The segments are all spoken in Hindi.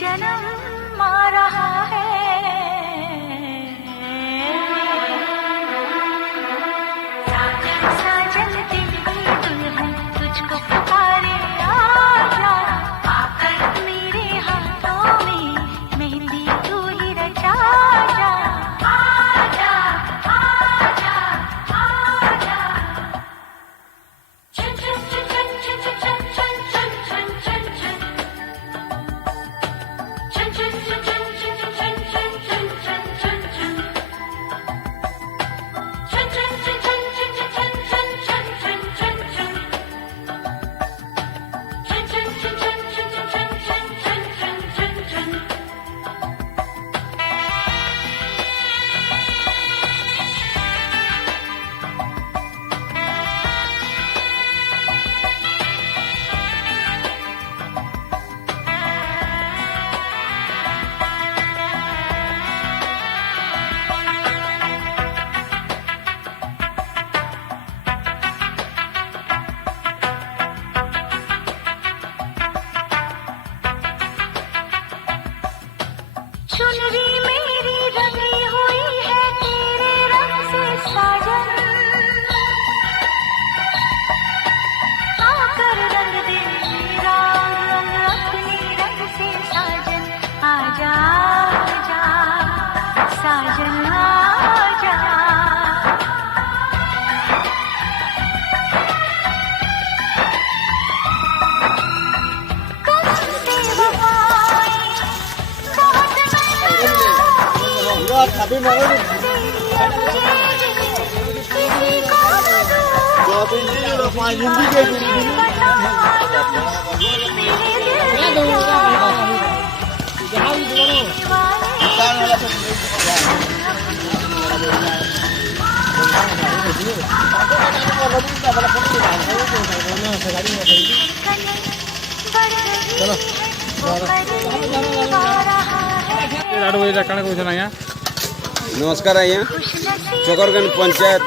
जन्म आ रहा है। साजन साजन दिल की दुल्हन तुझको पुकारे, आजा आकर मेरे हाथों में मेहंदी तू ही रचा जा। आजा आजा आजा। चन चन चन चन चन चन चन चन चन चन चुनरी मेरी रंगी हुई है तेरे रंग से साजन, आकर रंग दे मेरा रंग अपने रंग से साजन। आजा आजा साजन आजा। कसम से वफाएं बहुत नमस्कार आज्ञा चकरगंज पंचायत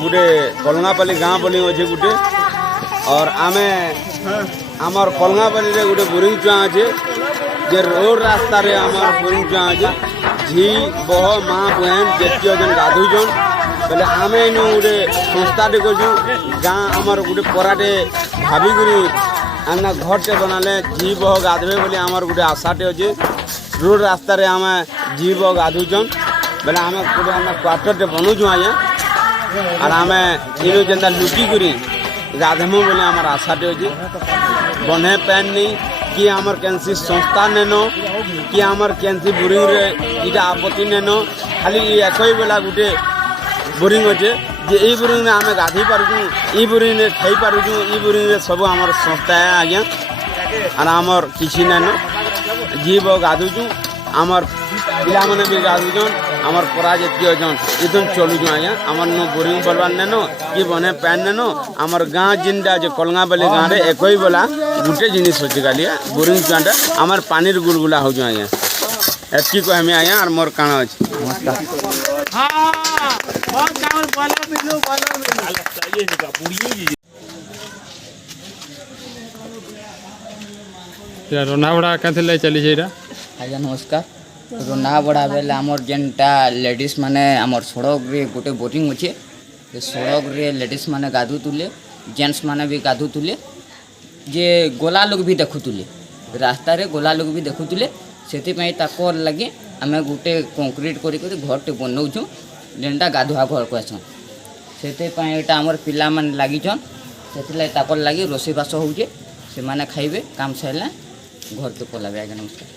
गोटे कलंगापाली गाँ बोली अच्छे गोटे और आमे आमर कलंगापाली रे गोटे बोरिंग चुआ अच्छे जे रोड रास्ता रे आमर बोरिंग चुआ अच्छे झी बह माँ बहन जेतिय जन गाधुजन बोले आमे इनु गोटे संस्थाटे करछु गाँ आमर गोटे पराटे भाविकी आमना घरटे बनाले झी बह गाधवे बोली आमर गोटे आशाटे अच्छे रोड रास्ता रे आमे झी बह गाधुजन बोले आम गोटे क्वार्टरटे बनौछु आज्ञा और आम इन जेनता लुटी करी गाधमु बोले आमर आशाटे अच्छे बने पैन नहीं कि आमर कैंसी संस्था नेन कि आमर कैंसी बोरिंग रे इटा आपत्ति नेन खाली एक बेला गोटे बोरिंग अच्छे जे ई बोरिंग में आम गाधे पार्छू ई बोरिंग रे खाई पार्छू ई बोरिंग रे सब आमर संस्था है आज्ञा और आमर किसी नेन जीव गाधुचु आमर पिला माने भी गाधुचन आमर परा जेती अछन इदन चलुचु आज्ञा आमर नो बोरिंग बलवान नेनो कि बने पैन नेनो आमर गाँ जिनटा जे कलंगापाली गाँ रे एकई बेला गुटे जिनिस होचे गालिया बोरिंग चुआटा आमर पानीर गुलगुला होचु आज्ञा एतकी कहमी आज्ञा और मोर काना अछि नमस्कार। रन्धा बड़ा क्या चली जाइरा आज्ञा नमस्कार। रन्धा बड़ा बेले आमर जेनटा लेडीज माने आमर सड़क रे गोटे बोरिंग अच्छे सड़क रे लेडीज माने गाधुले जेंट्स माने भी गाधुले जे गोला लोग भी देखुले रास्ता रे गोला लोग भी देखुले से लगे आम गोटे कंक्रीट कर घरटे बनाऊँ जेनटा गाधुआ घर कहसन से आमर पिला माने लागिछन से लगे रोषेईबास होचे से माने खाइबे काम सैला घर के पलाबे। आज्ञा नमस्कार।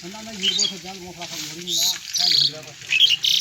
ଥଣ୍ଡା ନାଇଁ ଘିରବ ସେ ଜାଲ ମସଲା ସବୁ ଧରି ମିଲା କାଇଁ ଘିରବା